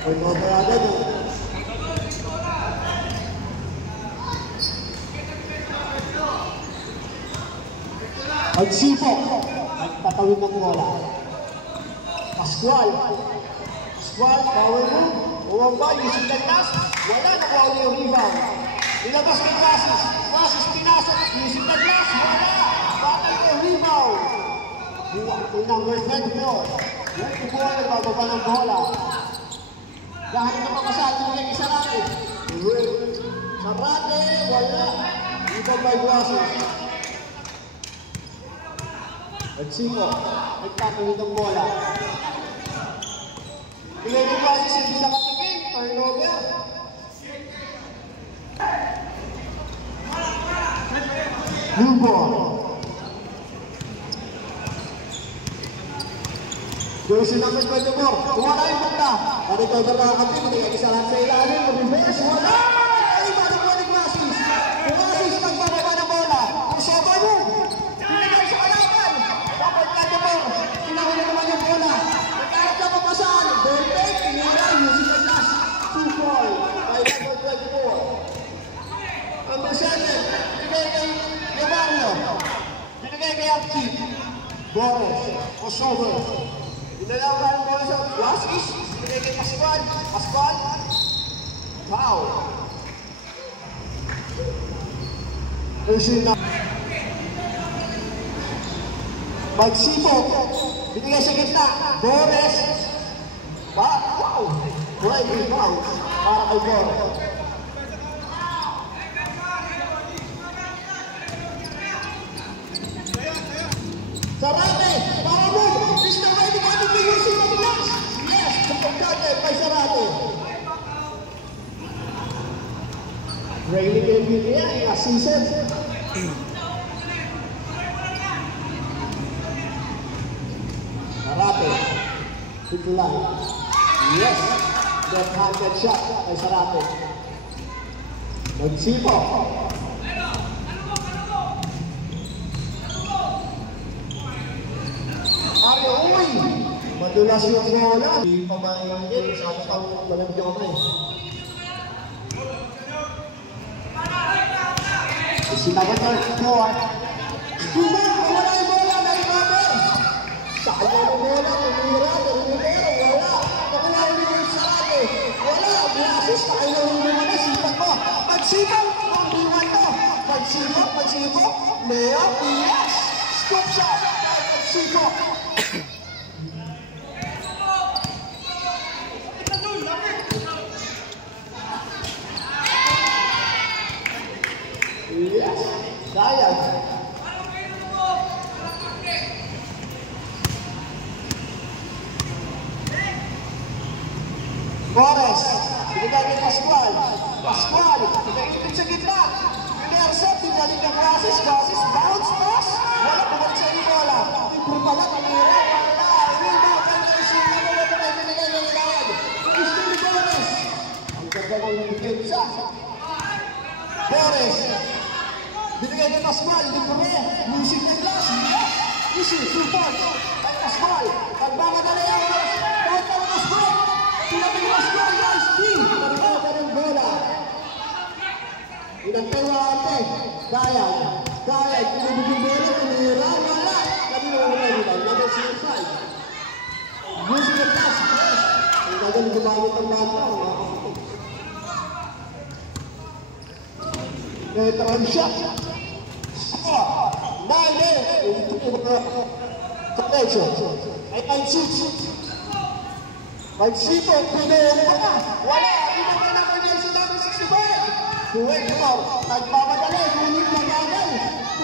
Turnover agad. Magsipo. Nagtatawid ng bola. Pascual. Pascual, power move. Uwang ba, using the glass. Wala, nakuha niya yung rebound. Ilabas kay Grasis. Grasis pinasok. Using the glass. Wala. Battle ko rebound. Yung number 24. Yung kukuha na bababa ng bola. Dahil napapasal yung Sarate. Sarate, wala. Rebound by Grasis. Magsipo. Nagtatawid ng bola. Tingnan yung Grasis, hindi nakatingin. Turnover. New ball. Jersey number 24. Wala yung punta. Recover na kami. Nag-iisahan sa ilalim. Reverse. Wala! Ay, parang wala yung Grasis. Grasis, magbababa ng bola. Ang soba mo. Pinigay sa kalaban. Number 24. Pinahuli naman yung bola. Nagkarap na papasahan. Perfect. Pinira. Using the glass. 2-ball. By number 24. Number 7. Pinigay kay Levario. Pinigay kay Apti. Boris. Kosovo. Pinalaman ang bola sa Grasis. Pinigay kay Pascual. Pascual. Foul. Magsipo. Binigay sa gitna. Boris. Wow. Right rebound. Para kay Boris. Sarate. Para mo. Pista kayo ni Kati Pigusin ng glass. Yes. Kapagkate kay Sarate. Rayleigh Elvira. Assistant. Sarate. Titulan. Yes. Left-handed shot kay Sarate. Magsipo. Mario, uy! Madulas yung bola. Hindi pa maingin. Sabi pang walang jomay. Sinabatar ko. Suman! Wala yung bola na imamer! Sayang yung bola. Tumira. Wala. Nakula yung Sarate. Wala. Grasis. Nakailaw yung mga sipat mo. Magsipaw. Kung diwan to. Magsipaw. Leo. Yes! Scoop shot. Magsipaw. Yes, sayang. Boris, binigay kay Pascual. Pascual, pinaitin sa gitna. Pinersa, pinalik ng Grasis. Grasis, bounce pass. Wala, pumalik sa yung bola. Improve pala, kamira. Rebound, ang naisip. Wala pa kayo binigay ng ilawad. Gusto ni Boris. Ang ganda ng depensa. Boris. Binigay kay Pascual, hindi ko rin. Music ng glass. Yes! Easy, support. Kay Pascual. Pagmamadali ang oras. Kahit ang Pascual. Pinabili Pascual, guys. Pagkakata ng bola. Inagtawa ate. Kayag. Pinabili yung bola. Pinira. Wala. Kanina wala nila. Number 05. Music ng glass. Yes! Ang gagaling gumamit ang bata. Veteran shot. 9 connection. Ay 9-6. Magsipo, pinero pa. Wala. Ito pa na kanya si number 65. Kuwait mo. Nagmamadali. Ngunit na gagay.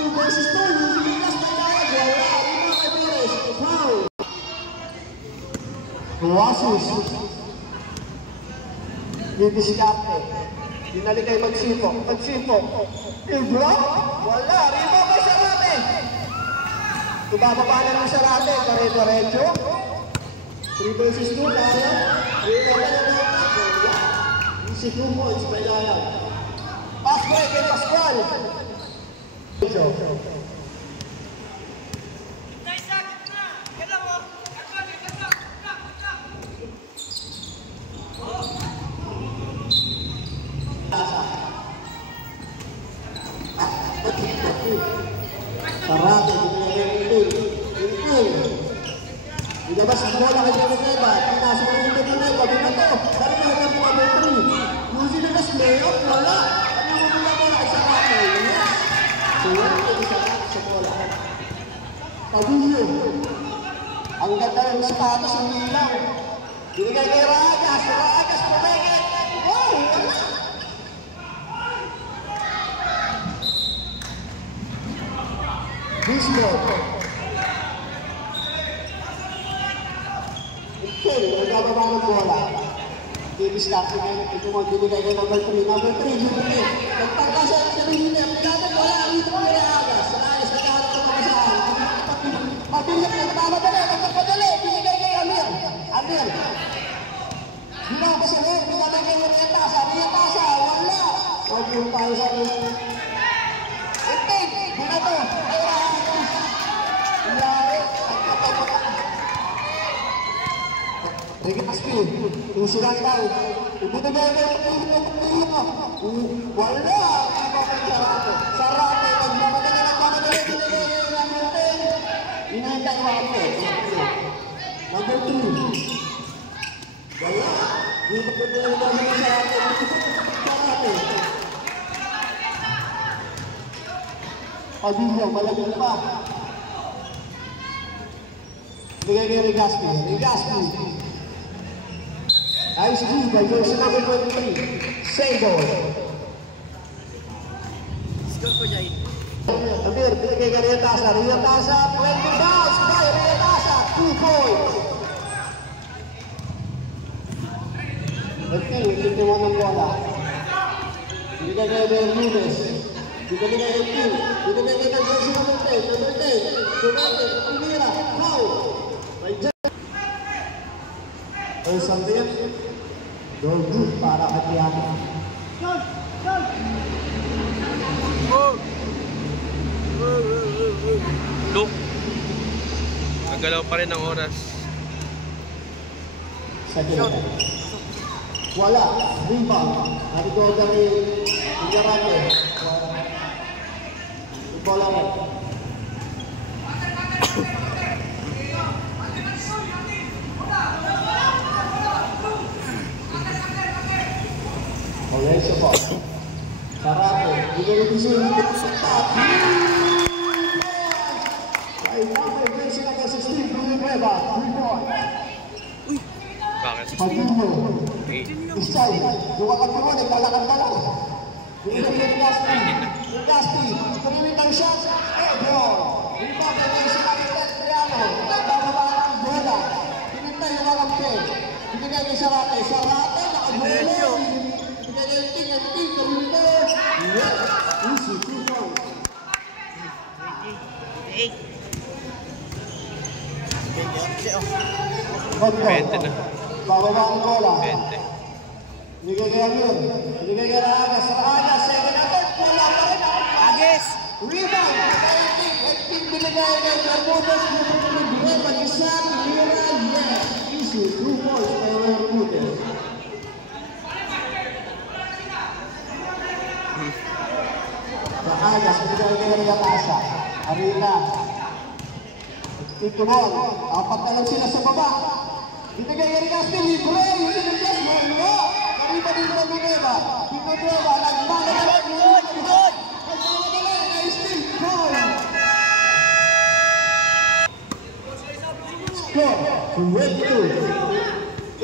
2 versus 2. Yung Ligas na gagay. Wala. Ito kay Perez. Foul. Grasis. Dito si Dapne. Dinali kay Magsipo. Ibra? Wala. Ribo kay Sarate. Ibababa na ng Sarate. Pare-diretso. 3 versus 2. Kaya. Ribo na ng easy 2 points. Kaya. Pass break kay Pascual. Sarate, Intil. Ilabas ang bola kay Villanueva. Pinasok ng Villanueva. Binato. Sarate na po number 3. Yung sinabas layout, wala. Ano mo mula bola kay Sarate? Yes. So yan ang Sarate sa bola. Pabulyo. Ang ganda ng status ng ilaw. Binigay kay Ragas. Ragas pumegit. Wow! Wala. Bismo. Okay, nagkababa ng bola. Di-distract na yun. Ito mo, binigay kay number 3. Number 3, Junior. Nagpagkasa sa Junior. Dapat wala ang ito kay Ragas. Ragas, nagkaharap ng kamasaan. Mabilis na nagpapadali. Nagpapadali. Binigay kay Amir. Amir. Binabas sa Amir. Binabas kay Rietasa. Rietasa. Wala. Huwag yung tayo sa Amir. Itig. Binato. Ay Ragas. Lari. Regaspi. Usulan daw. Ibinigay kay wala. Sarate. Nagmamadali. Nagmamadali. Binigay kay Number 10. Inantay mo ako. Number 2. Wala. Dito ko din ang dami ng Sarate. Sarate. Pabinyo, malagyan pa. Bigay kay Regaspi. Regaspi. Nice move by jersey number 23. Sego. Score ko dyan. Amir, binigay kay Rietasa. Rietasa, 20 bounce by Rietasa. 2 points. Ito mo ng bola. Binigay kay Bermudez. Binigay kay Q. Binigay kay jersey number 10. Number 10. Sumate, Pumira. Foul. By jersey. Ay, Sandin. Gold para kay Tiago. Look. Nagalaw pa rin ang oras. Wala. Rebound. Narito kami Igarate. Bola rin. Lorenzo po. Sarate. Igalitin ay number 16 na 16. Villanueva. 3 points. Uy. Bakit? Pabinyo. Isay. Duwa ka po. Naglalakad ka lang. Binigay kay Gaspi. Gaspi. Tumilit ang shot. Ball. Rebound na yung sinakit. Triano. Nagbababa ang bola. Pinintay yung kakampi. Binigay kay Sarate. Sarate. Nakabulo. Pwede na. Bababa ang bola. Pwede. Bigay kay Amir. Bigay kay Ragas. Ragas. Second attempt. Wala pa rin. Agis! Rebound. Acting binigay kay Bermudez. Binigay mag-isa. Mira. Yes. Easy. 2 points kay Bermudez. Ragas. Binigay kay Rietasa. Arena. Titumon. Apat na lang sila sa baba. Binigay kay Rigaspi. Libre. Yung sinaglas mo. Wala. Nakita din sa Villanueva. Villanueva. Nagmamadali. Nagmamadali. Na-steal. Goal. Score. 22-8.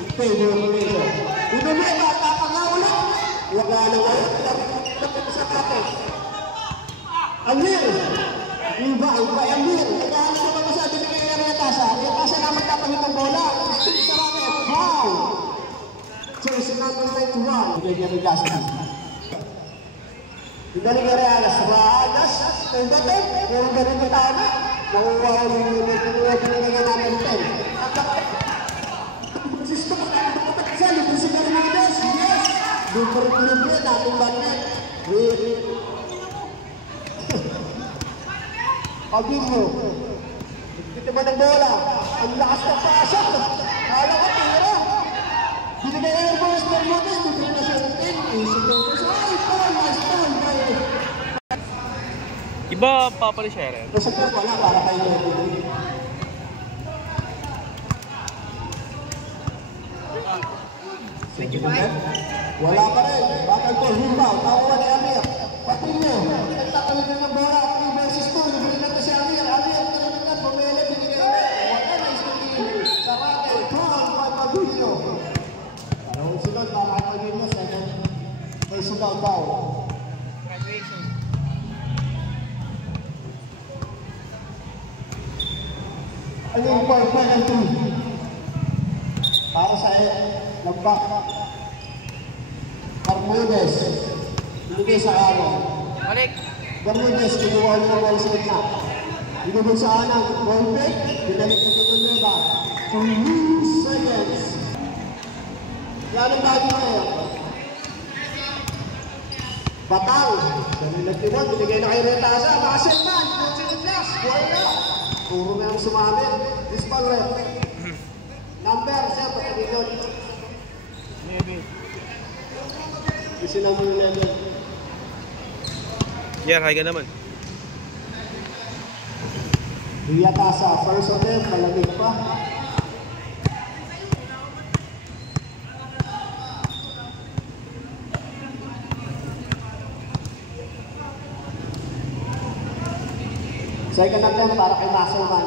In favor of Malaysia. Villanueva. Tapangawala. Wala. Sa kapos. Amir. Iba Amir. Naghahanap na ba masabi na kay Rietasa? Rietasa na magtapahit ng bola. Stick sa racket. Wow! Jersey number 91. Bigay kay Rigaspi. Bigay kay Ragas. Ragas. May batin. Kung ganito tama. Nakuha ko yung binigay namin 10. Sisto ko na ito. Libre si Bermudez. Yes! Libre dating batin. Pabinyo. Dito ba ng bola? Ang lakas ng pasok. Kala ko tira. Binigay airball Bermudez. Dito na siya ng 10. Easy to. Ay, foul. Nice foul. Ba, papalis siya rin? Basta po wala para kayo. Sige po. Wala pa rin. Bakal po, rebound. Tawa ni Amir. Pati nyo. Nagtatawid na ng bola. 3 versus 2. Nagulin na si Amir. Amir, pinagulin. Pumili, binigay Amir. Wala na isipin. Sarate. Tuhan, Pagpagulino. Panahon sunod, Pagpagulino. Second. May sugaw daw. Graduation. Ano yung penalty? Para sa lambak. Bermudez. Binigay sa araw. Balik. Bermudez, kinuha niya ng sa gitna. Binubog sa anang. Ball break. Binalik na ito ng Leba. 2 seconds. Lalo lagi ngayon. Batal. Ganun nagtibot. Binigay na kay Retasa. Muscle man. Sinunod last. Wala. Puro na ang sumamit. Dispal rep. Number 7. Pagkakilot. Maybe. Isi lang yung level. Yan, kaya ka naman. Riyatasa. First attempt. Malamig pa. Second attempt para kay Nasselman.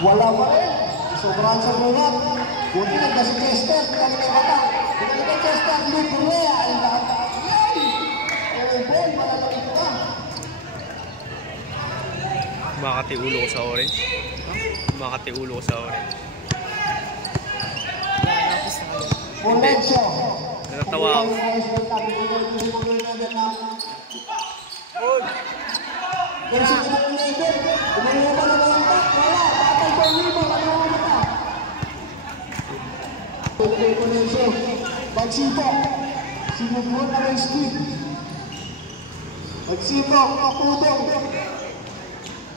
Wala pa rin. Sobrang sa lunat. Buti nagda si Chester. Pinalik ang batang. Pinalik ang Chester. Luke Correa. Ay nakatang. Yay! Pero ball, malalaki pa. Makati ulo ko sa orange. Makati ulo ko sa orange. Polencio. Natatawa ako. Pero sa kanyang level, umaluwa pa na lang pa. Wala, patay pa yung iba, maluwa na pa. Pagkay Polencio, pagsipok, sinubuhan na ng speed. Pagsipok, kapudong.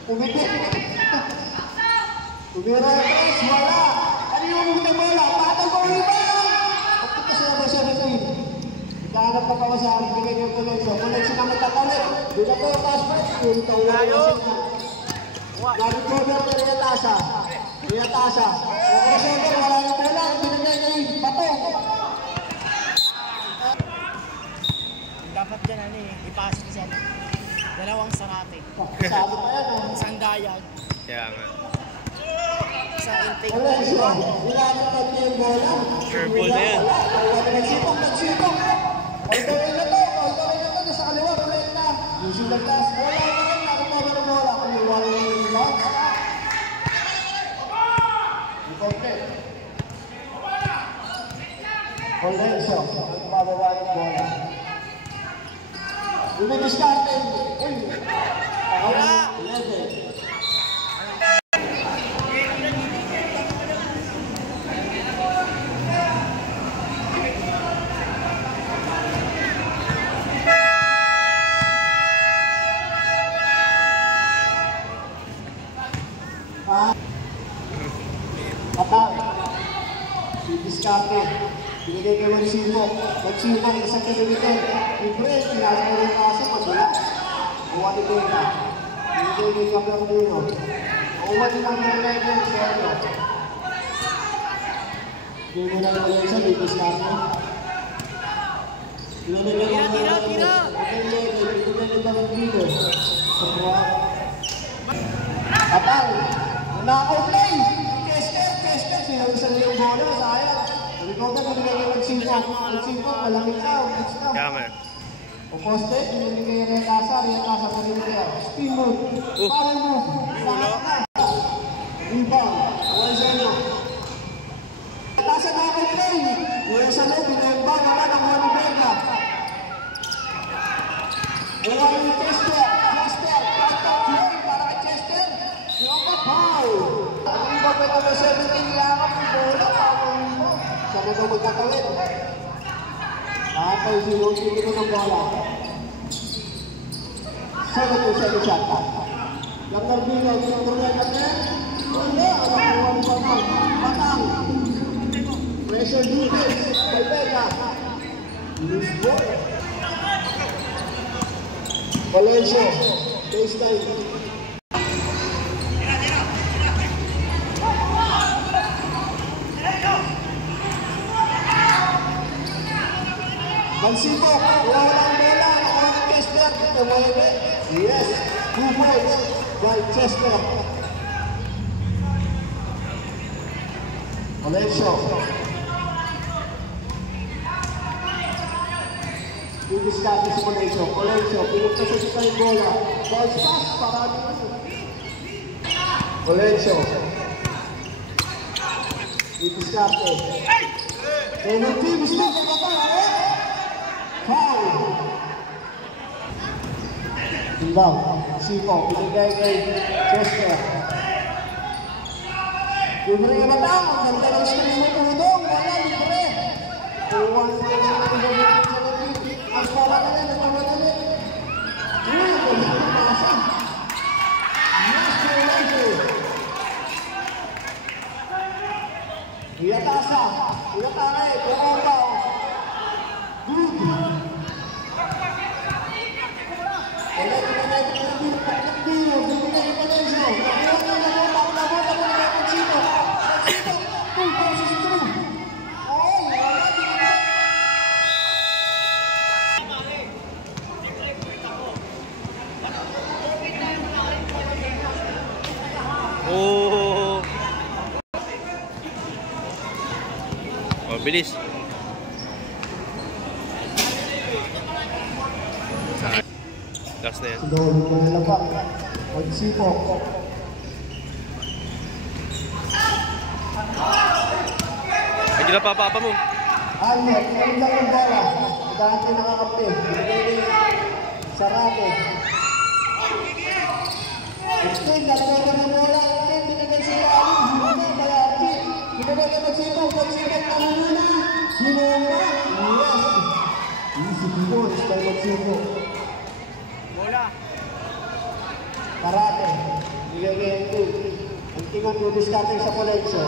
Pumitik. Tumira yung press, wala. Ano yung umutang bola? Patay pa yung iba. Pagkita sa number 17. Kahanap pa pa sa akin, bigay niyo Polencio. Polencio na magkakalit. Bila ko yung taas pa. Yung tawa ko siya. Nag-recover na Riyatasa. Riyatasa. Yung crossover, wala yung bola. Binigay na yung patong. Dapat dyan ipasok siya. Dalawang sarate. Sabi pa yan. Isang dayag. Kaya nga. Isang intake. Polencio. Nilalagay niya yung bola. Sure ball na yan. Nagsipok, nagsipok. Autorin na to. Autorin na to. Nasa kaliwa. Ulit na. Yung silagtas. Wala na rin. Nakukuha ng bola. Wala na yung rebound. Complete. Polencio. Nagpababa yung bola. Umidiskarte. Uy. Wala. 11. Patay. Diskarte. Binigay kay Magsipok. Magsipok, isang kilimitin. Libre, pinasa ko rin kaso, madula. Buwa ni Bena. Binigay kay Caperdino. Uwan ng Merlegen, Sergio. Binigay na lang ulit sa Diskarte. Tira, tira! Patay. Naka-play. Kester. Sinawisan niyo yung bola. Sayang. Recover na binigay ng Magsipok. Magsipok, malamig out. Kaya nga. O poste, binigay yung Riyatasa pa rin nila. Spin move. Power move. Lahat na. Rebound. Wazeno. Riyatasa naka-play. Wala sa loob. Binayang wala ng mga Vega. Wala yung Chester. Play para kay Chester. Yung foul. Ang iba pa ito na 17 lakap yung bola. Siya na daw magkakalit. Nakapay si Rosie dito ng bola. 7-2 shot. Yung Narbino, yung Torreta niya. Wala, ang nakuha ni Batang. Pressure defense. Kay Vega. Loose ball. Valencia, baseline. Mansito, wala ang bola, ang Chester, umuwi. Yes, 2 points by Chester. Valencia. Didiskarte si Valencia. Valencia, pinagpasok sa yung bola. Bounce pass, parami mo. Valencia. Didiskarte. Penalty, gusto ko ba ba? Foul! Timbang, Siko, pinigay kay Chester. Libre yung matang, ang ganda ng screen mo tulong, wala, libre. Iwan mo na sa mga ang bola ka na, nagmamadali. Ganda yung pasa. Yes, Valencia. Iatasa, iatake, pumabaw. Good. Oh. Oh, bilis. Last na yan. Doon mo na lang pa. Magsiko. Ay, ginapapa mo. Almet, kalit lang yung bola. Dahil kayo nakakampi. Binigay Sarate. Sting, nalagay ka ng bola. Sting, binigay sa ilalim. Hindi, Bayati. Binigay ka Magsiko. Magsiko, tanununa. Sinoma. Yes. Easy points by Magsiko. Bola. Karate. Binigay kayo. Ang tingong didiskarte sa Valencia.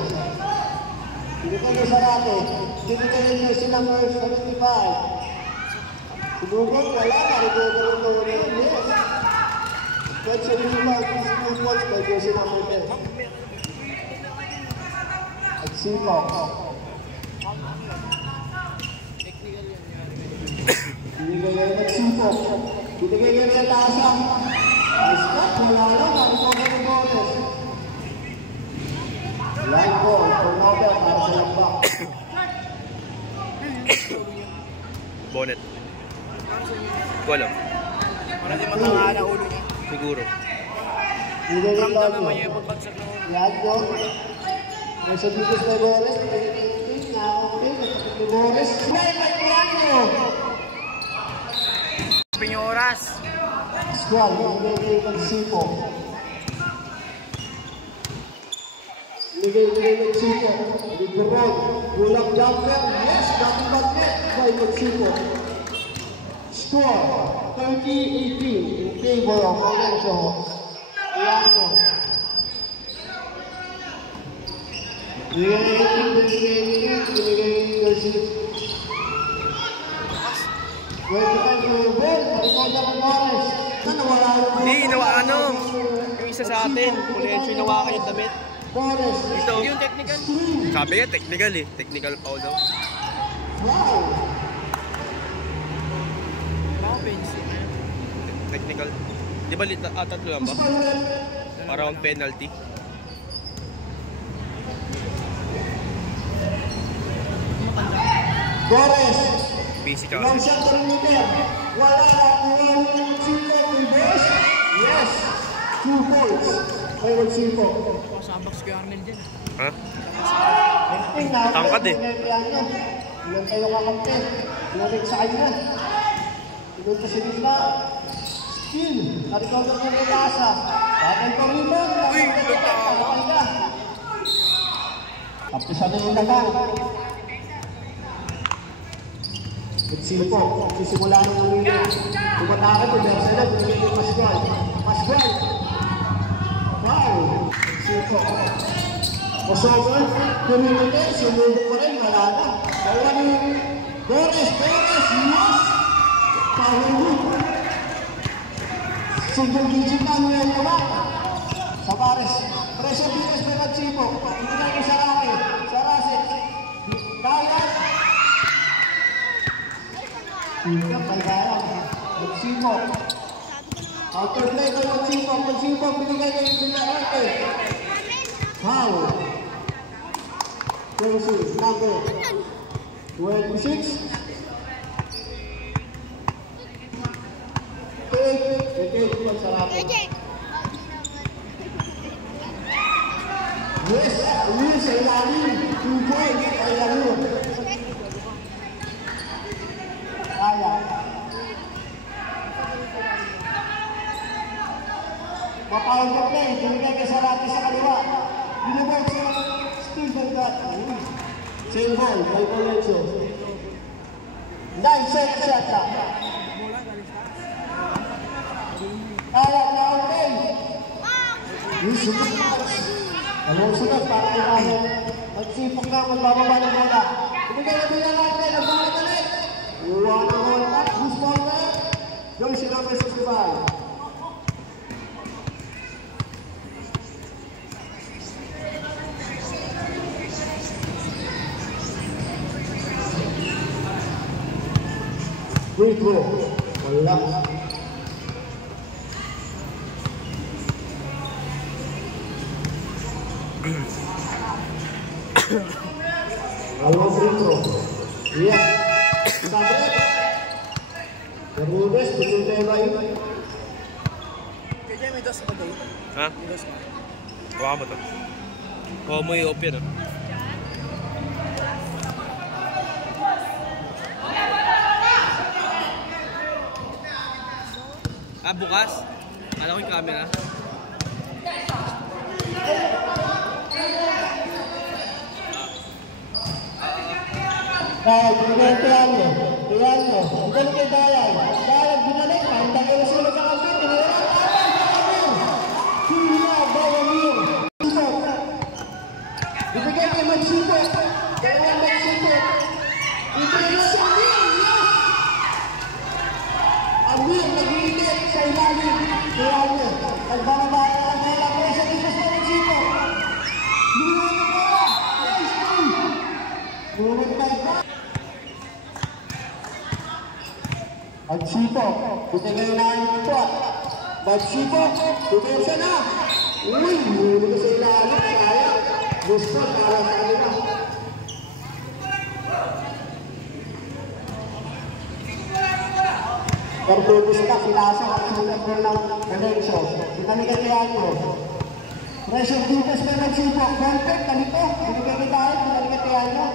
Binigay kayo Sarate. Binigay kayo si number 75. Sinugod, wala. Narigod ito rin. Yes. That's a little bit of points by Jesse number 10. At Siko. Binigay kayo at Siko. Binigay kayo at Tasa. Nice cut, wala lang. Narigod ito bonus. Line ball, turnover para sa lambak. Bonnet. Wala. Para di matanga na ulo niya. Siguro. Binigay kayo Ramdaman mo yung pagbagsak ng ulo. line ball. Nasa dito sa Bores. Binigay na okay. Natapit ni Bores. Slide by Piano. Pinyoras. Squall, binigay kayo ng Siko. Binigay ng Siko. Ligurod. Gulang jumper. Yes, jumping back net by Mexico. Score 30-18 in favor of Valencia. Piano. Binigay ng Siko. 25 for your ball. Marikoda Morales. Nawala yung Hindi, ano? Yung isa sa atin. Valencia yung nawakan yung damit. Morales. Ito. Yung technical. Sabi nga, technical eh. Technical foul daw. Wow. Offense. Technical. Di ba tatlo lang ba? Para ang penalty. Torres. Basic Ilang kasi. shot na rin nito. Wala na. Iwan yung Siko. Reverse. Yes. 2 points. Iwan Siko. Pasabak si Arnel dyan. Ha? Tangkad eh. Ilan tayo kakampi. Ilan sa kanya. Ilan pa si Lima. Skill. Narikondo sa Relasa. Bakal ko rin mo. Uy, nagtawa. Tapos ano yung naman. Siko, sisimula ng ulila. Tumatake po, Mercedes, pinigil Pascual. Pascual! Wow! Siko. Kosovo, pinigil, sumubo ko rin, wala na. Kaya ni Torres, yes! Pahuli. Single digit na Noel naman. Sa Pares. Pressure defense na nag-chipo. Ibigay ko sa Rake. Sa Rase. Kaya. Ika, kaya. Nag-chipo. Counterplay ko nag-chipo. Nag-chipo. Binigay ko yung Rake. How? Versus number 26. Yes, Luis ay lalim. 2 points ay lalim. Kaya. Mapawag ka play. Binigay ka sa Rati sa kaliwa. Binibog sa Steven Gat. Same ball. May Colecho. 9 seconds shot lang. Kaya na ang game. Anong sunod para ikaw magsipok ka, magbababa ng bola. Ibigay na bilang natin, nagbalik ulit. Iwan ang bola, who's ball na? Jersey number 65. Free throw. Wala. Kalau free iya, sampai terus betul lagi. Kaya may dos pa tayo. Ha? May dos pa. Hawakan mo to. Kuha mo yung open, ah. Ah, bukas? Kala ko yung camera. Dahil, binigay tiyan mo. Ibalik kay Dayal. Dayal, binalik. Pahintang kayo sila sa kapit. Tinira. Hila, Bayamir. Ibigay kay Magsito. Dayal, Magsito. Ibigay sa Amir. Amir, nag-iinit sa ilalim. Tiyan mo. Nagbababa na nila. Pressure defense na Magsito. Lumunod na ba? Lumunod na ba? Magsito, binigay na ang ito. Magsito, tutusan na. Uy, huli ko sa ilalim. Kaya, gusto para sa kanila. Pertubis ka, pilasa at sulat mo ng Galenso. Sinamigatihan mo. Pressure defense na Magsito. Contact, kanito. Binigay ni tayo, sinamigatihan mo.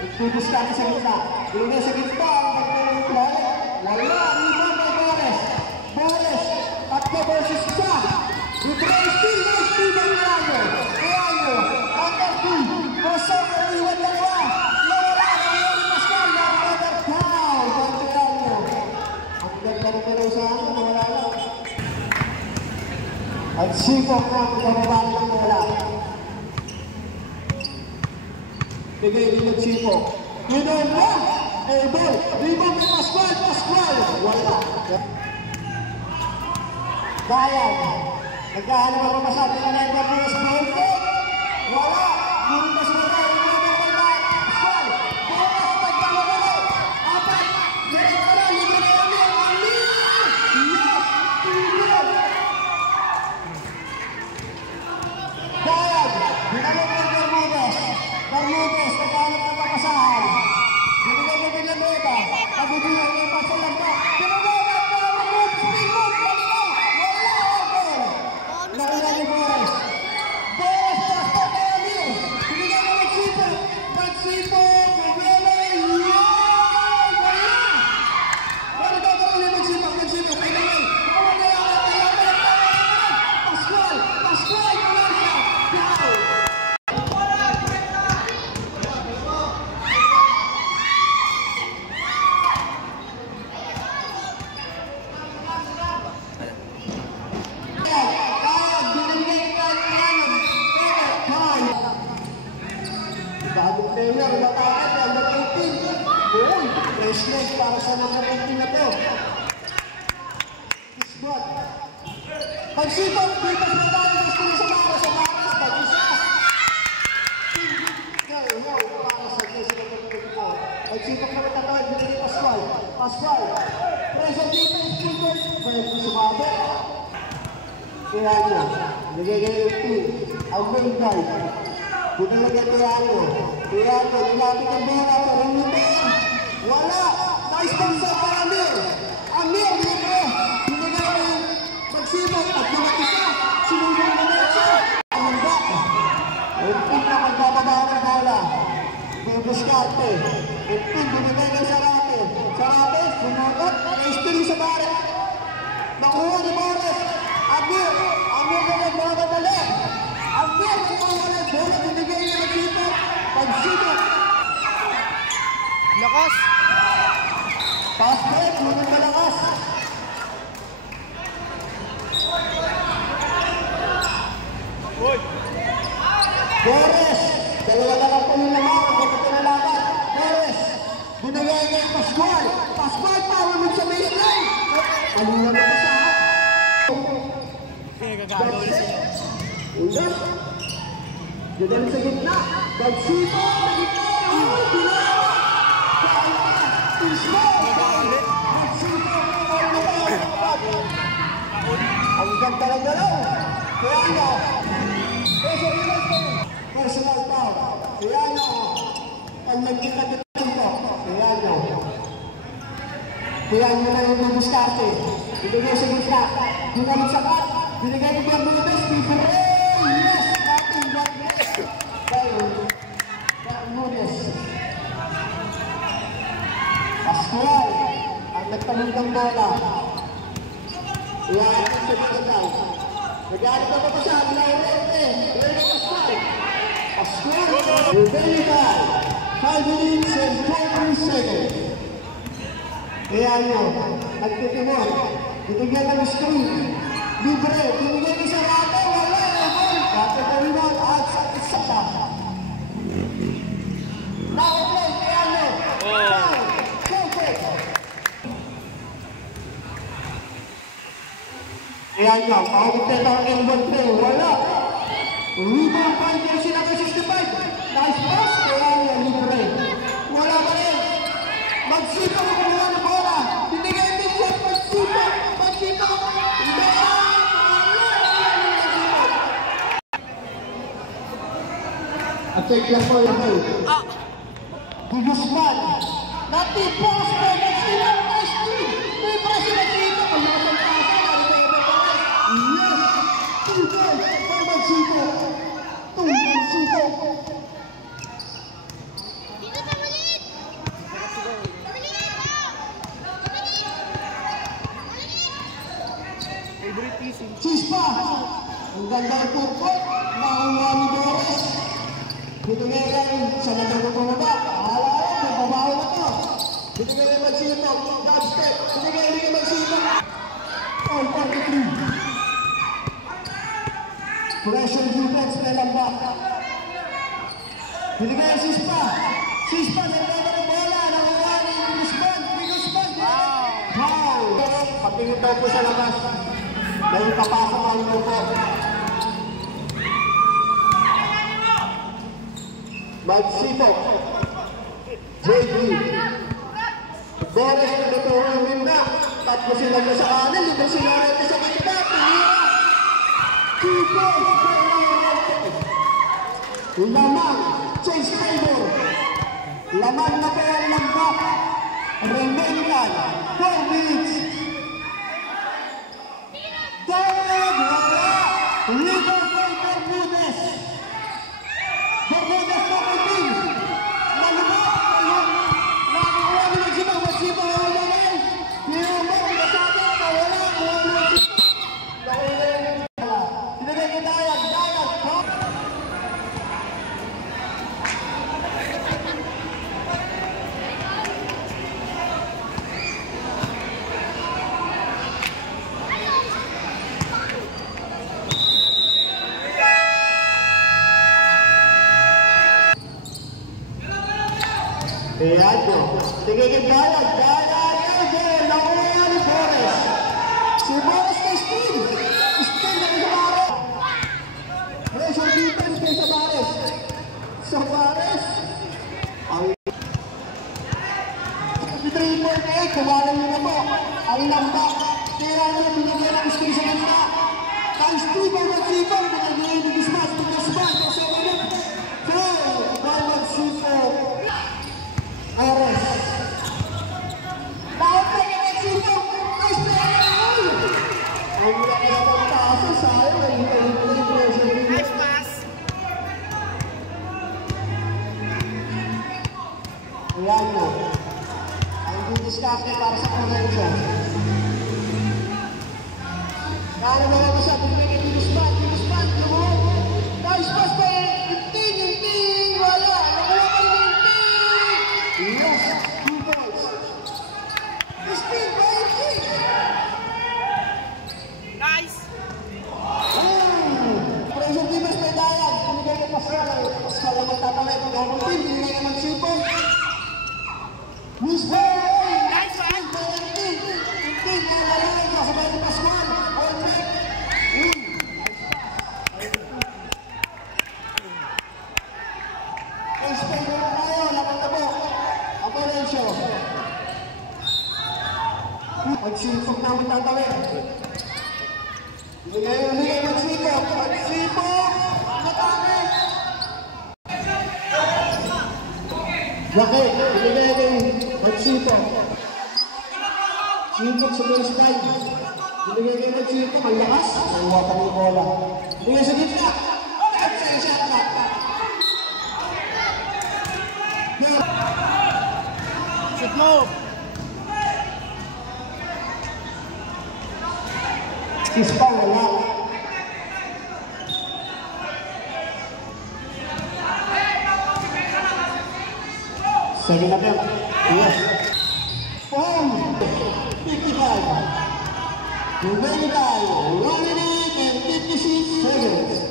Pertubis ka sa gitna. Binigay sa gitna, ang pagkakulay. Wala, rebound by Boris. Boris, tatlo versus isa. Replay still by Steven Milano. Milano, under 2. Bosok, iwan dalawa. Nawala, Ariel Pascal, another foul. Milano. Ang ganda sa ano, nawala lang. At sipok na, bababa ng wala. Bigay din ang sipok. Minor na. Ball, rebound kay Pascual, wala. Bayan, nagkahanap ang masabi na naiba mo sa Maulfo. Wala, Muritas na tayo, rebound kay Pascual. Boras, pagpapagalo. Apat, direct ka na, libre na Amir. Yes, Steven. Bayan, binalong ng Bermudez, nagkahanap ng makasahan. Binigay mo din lang ba? Nabubuhay niya pa sa langka. Pinagawa pa ang move! Spin move! Malinaw! Wala ako! Nakula ni Boris. Boris, basta kay Amir. Binigay mo Magsito. Magsito! Gagala! Yan! Wala! Wala daw ka ulit Magsito. Magsito! Pinagay! Wala! Pascual! Pascual! Wala siya! Down! Bagong player, natakot, number 18. Uy, fresh leg para sa number 18 na to. Isbot. Pagsipag, dito sa tayo, gusto niya sa Maras, pag-isa. Para sa Jessica Pagpagpo. Pagsipag na matatawad, binigay Pascual. Pascual, present dito, speaker, pwede sumabi. Kaya niya, nagigay yung team, ang main guard. Binilagyan kaya niyo, nilapit ang bola, pero hindi. Wala! Nice pangsa para Amir! Amir, binigay! Binigay yung pagsipag at lumaki siya. Sinunod naman siya. Ang back. Yung team na magbababa ng bola. Bubuskarte. Yung team, binigay ng Sarate. Sarate, sumunod. Na-steal sa Barret. Nakuha ni Boris. Amir na nagmamadali. Amir na nagmamadali. Boris, binigay niya ng sipag. Pagsipag. Lakas. Pass break, lunod na lakas. Boris, dalawa lang ang puno naman. Bakit pinalaban? Boris, binigay niya yung Pascual. Pascual, pawalog sa baseline. Alula na pa sa Pinagagagawa na sila. Una. Diyan sa gitna. Pagsipo, sa gitna. Uy, bilang. Ang ganda lang galaw. Kaya nga, personal foul. Kaya nga, ang nagkita-kita ko. Kaya nga. Kaya nga na yung bubuskarte. Binigay sa gitna. Binalik sa cut. Binigay ni Bermudez. Yes! Ating Bermudez. Bermudez. Pascual, ang nagtanong ng bola. Iwanan sa Bicagay. Nagalit na pa siya, Laurente. Laurente Pascual. Pascual, Bicagay. 5 minutes and 20 seconds. Kaya nyo, nagtitimon. Binigyan ng screen. Libre, binigyan ng Sarate. Wala, Rate Terminal at sa isa. Now, play, kaya nyo. Ayan nga, pakakita ng N1 play, wala. Rebound fighter sila ng 65. Nice pass, kaya nga, libre. Wala pa rin. Magsipag ang kumuha ng bola. Binigay din siya, magsipag. Hindi. At check lang po yung goal. Gugusman. Natipos po, magsipag, nice team. May press na dito. Yes! 2 goals for Magsito! 2 Magsito! Favorite teasing. Chispa! Ang ganda ng purpot! Nakuha ni Boris! Binigay lang sa nagagawang ba? Ahala ko, magbabaho na to! Binigay ni Magsito! Dubstep! Binigay ni Magsito! All 43! Pressure defense na lang ba? Binigay ang Sispa. Sispa, nagdada ng bola. Nakuha ni Guzman. Wow! Patingin daw po sa labas. Dahil papasok ang grupo. Magsito. JD. Boris na naturuhin na. Tatlo sila na sa kanan. Libre sila rin sa kita. Lamang, Chase Taylor. Lamang na kaya ng back. Remainan, 4 minutes. Dawag, wala. Leader by Bermudez. Bermudez na kuting. Nalubak. Nakakuha ni Magsito. Magsito na wala. Nilubak, nasabi na wala. Tinagay ni Dayag. Ayan po. Tingin Dayag. Dayag. Nakuha ni Boris. Si Boris na Steve. Ang Stephen Magsipong, pinag-iin ni Guzman, ang second hit. Foul by Magsipong. Ares. Tawag pa niya Magsipong. Nice play! Ang laki ng taso sa'yo. Nice pass. Ayan mo. Ang didiskarte para sa Provencio. Kaya mo lang siya, bumigay ni Guzman, lumog. Nice pass pa yung ting, wala. Nakuha pa rin yung ting. Yes, 2 points. Steve by yung ting. Nice. Pressure Divas may dayag. Bumigay ni Pascal. Pascal lang magtatawid. Double team, binigay ni Magsipong. Guzman! Nice one. Yung ting, nalalagay. Kasabay ni Pascal. All right. Stay mo na tayo, napagtabo. Apparencio. Magsipong na magtatawid. Bigay Magsipong. Matami. Laki, bigay kay Magsipong. Sipong sa baseline. Bigay kay Magsipong, ang lakas. Naluwatan yung bola. Bigay sa gitna. At sa shot clock. Shoot mo. Sispa, wala. Second attempt. Yes. Boom! 55. Running and 56 seconds.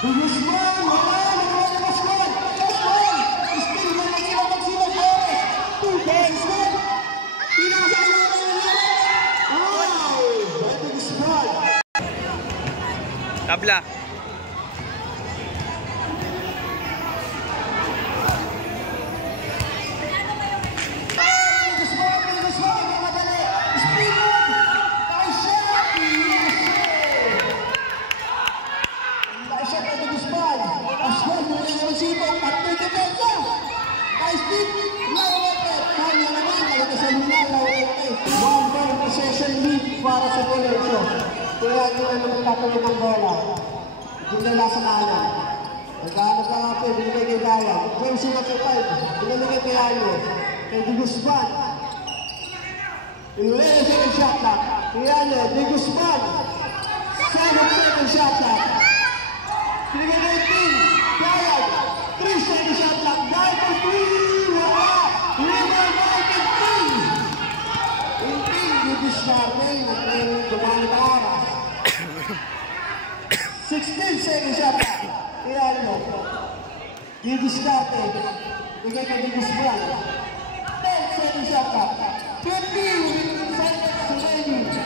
Guzman, wala. Nakuha na Pascal. Pascal! Still na Magsipong. Torres. 2 passes one. Pinasa sa mga. Ay! Beto Guzman. Tabla. Para sa Provencio. Kaya nyo na magtatawid ng bola. Dinala sa kanan. Nagkahanap ka nga po, binigay kay Dayang. Close na sa 5. Binigay kay Ayo. Kay Di Guzman. Inuwi second shot clock. Kaya nyo, Di Guzman. Second shot clock. Binigay kay Tim. Dayang. 3 second shot clock. Dayang for 3. Wala. Rebound by kay Tim. Starting ng Dumani Taras. 16 seconds shot clock. Iyan mo. Didiskarte. Bigay ka Di Guzman. 10 seconds shot clock. 15 seconds remaining.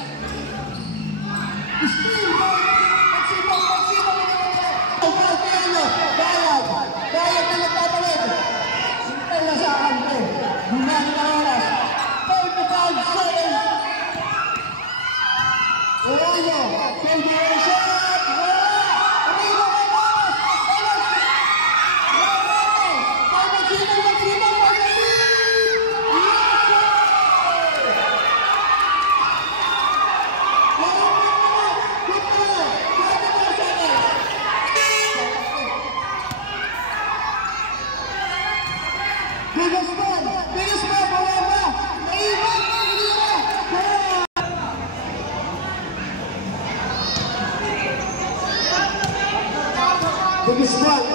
Still Magsipong. Dayag na nagtatawid. Sintay na sa kante. Dumani Taras. 35 seconds. Orano, Federation! Arriba, vamos! Biggest one.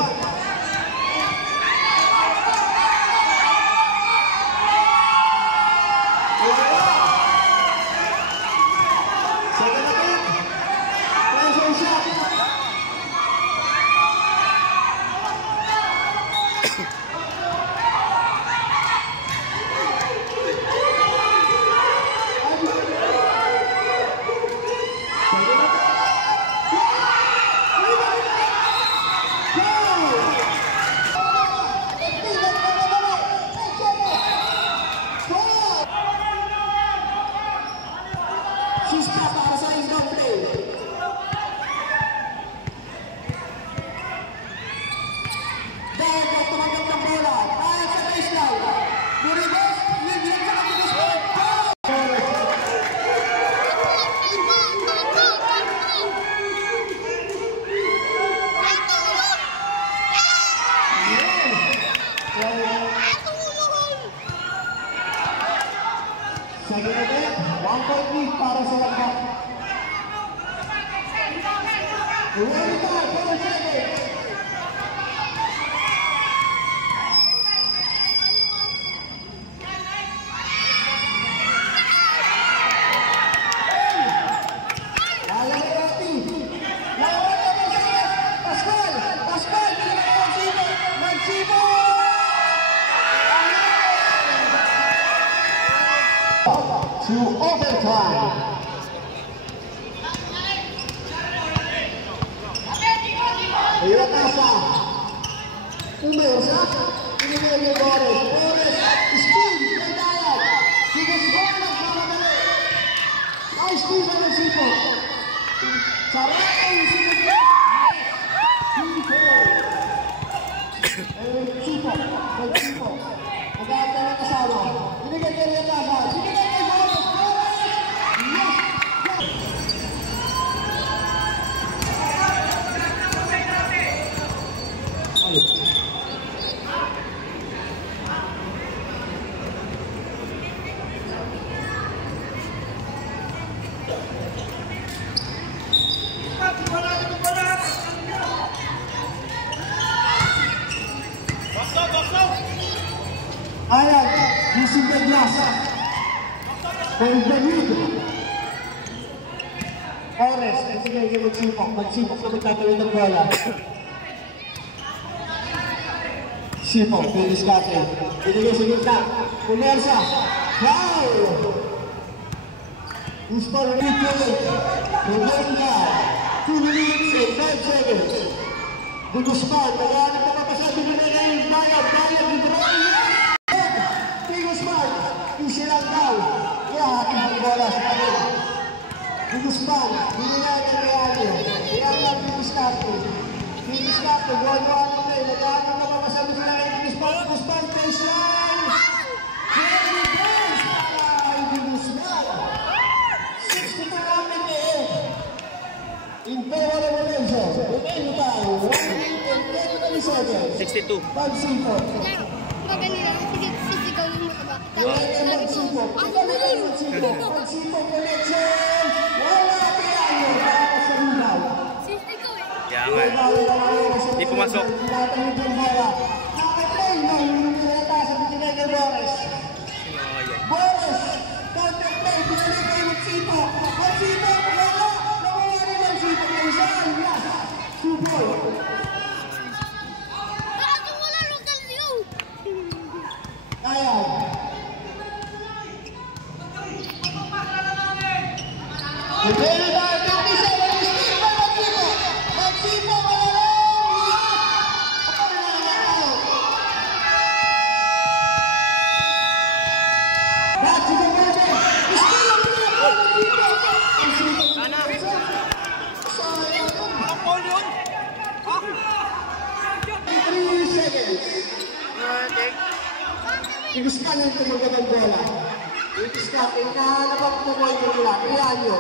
Go! To overtime. Iratasa. Umersa. Pinimili Boris. Boris. Speed. Medayag. Sigaswa nagmamadali. Nice speed sa Mexico. Sarapin. Sigaswa. Mexico. Mexico. Maganda na kasama. Binigay kay Iratasa. Binigay kay Boris. Boris. Yes. Ayan, using the glass. Benvenuto. Ores, sige, magsipok na magtatawin ng bola. Sipok, finish cutting. Binigay sa gitna. Pumersa. Foul! Gusto rin ito. Maganda. 2 minutes and 5 seconds. Gugusman, nagahanap na kapasabi nila ngayon. Bayad, Ibrahim. Gugusman, isilang daw. Iyahatin ang bola sa kanila. Gugusman, binigay ng Real. Real lang finish cutting. Finish cutting, gawin mo play. Nagahanap na kapasabi nila ngayon. Gugusman, baseline. Jeremy Burns. Ay, Gugusman. 62 namin eh. In favor of Valencia, remaining time, 1 minute and 30 seconds. 62. Magsipo. Maganila, sisigaw mo ka ba? Magsipo. Magsipo connection. Wala kaya yun. Para sa lunaw. Sisigaw eh. Kaya nga. Di pumasok. Nakatayin yung bola. Nakatayin yung pinata sa binigay kay Boris. Boris, counterplay, binigay kay Magsipo. Magsipo, wala. Gugusman ang tumagal ng bola. Gugusman, hinahanap ang tumoy ko nila. Rianyo.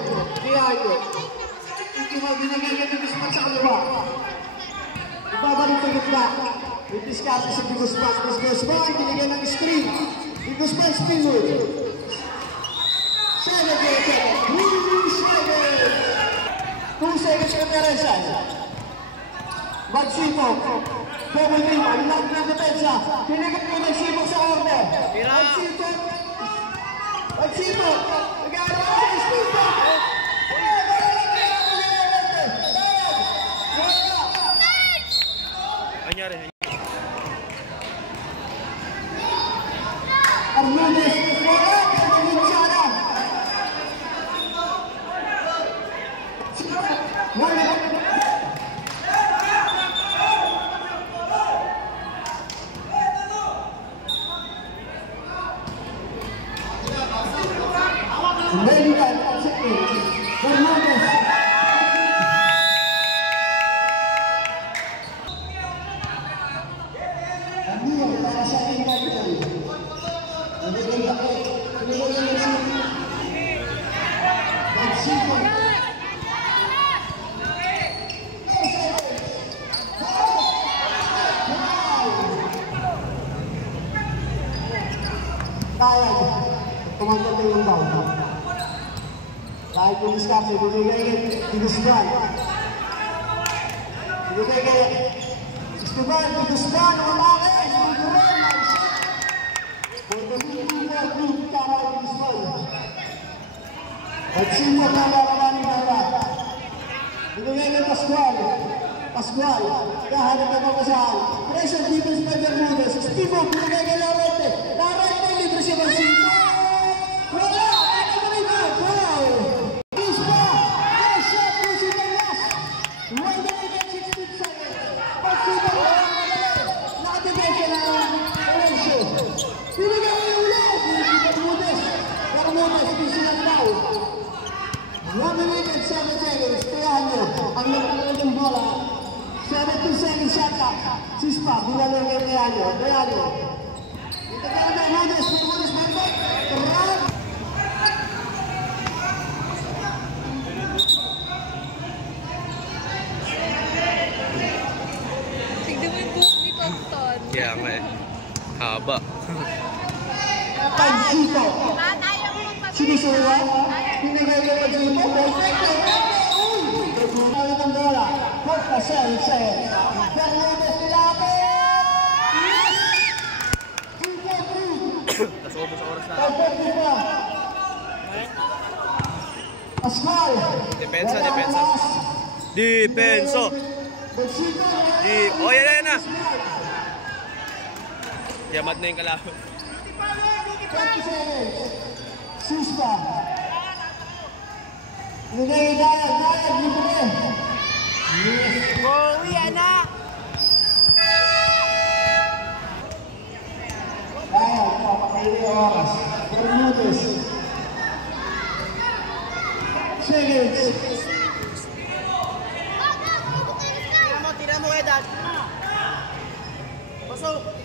Hindi mo binigay ng Gugusman sa kaliwa. Ibabalik sa gitna. Gugusman sa Gugusman. Gugusman, binigay ng screen. Gugusman, spin move. 7 seconds. 2 seconds ka Teresan. Magsipok. Double team, ang lag ng depensa. Pinigay mo Magsipok sa order. Magsipok. Nag-aaral ka sa Magsipok. Anyari. Arnudez, wala. Pinaginsana. Wala. Medical, Fernandez. Kami para sa ating medical. Nagaganda ko. Pinagaganda ng sino. Magsiko. Kaya. Tumangkot yung bawang. Dahil yung diskarte, bumigay ng Gugusman. Ibigay kay Esteban Guzman, umake, Guzman, for the Liverpool group, Carol Guzman. At sino ka maraming dala? Ibigay kay Pascual. Pascual, kahanap na pagkasaan. Pressure defense by Bermudez. Steve, ibigay kay Larete. Larete, libre siya Bansita. Wala! Wow! Ispa! Yes, shot! Pusin ang last! 1 minute and 16 seconds! Bansita mo! Nakatibay siya ng Renzo. Ibigay kay ulit! Bermudez! Bermudez, pusin ang down. 1 minute and 7 seconds. Kaya nyo, ang nagkaroon ng bola. 17 seconds shot clock. Sispa, binalo kay Realo. Realo. Dito tayo na Bermudez. Bermudez, Bermudez. Run! Tignan mo yung buhok ni Tonton. Kaya nga eh. Haba. Pansito. Ayaw mo magpapit. Sinusuwa. Pinagay kay Pansito. Perfecto. Uy! Bermudez ng bola. 4 seconds. Bermudez nilapit. Yes! 2-4-3. Nasubo sa oras na. Perfect pa. Pascual. Depensa, depensa. Depenso. Oh, yan na. Yamat na yung kalaban. 20 seconds. Suspa. Ibigay Dayag. Dayag, libre. Yes. Oh, yan na. Dayag, papakaili ang oras. Bermudez. Seconds. Tira mo kay Dad. Pasok.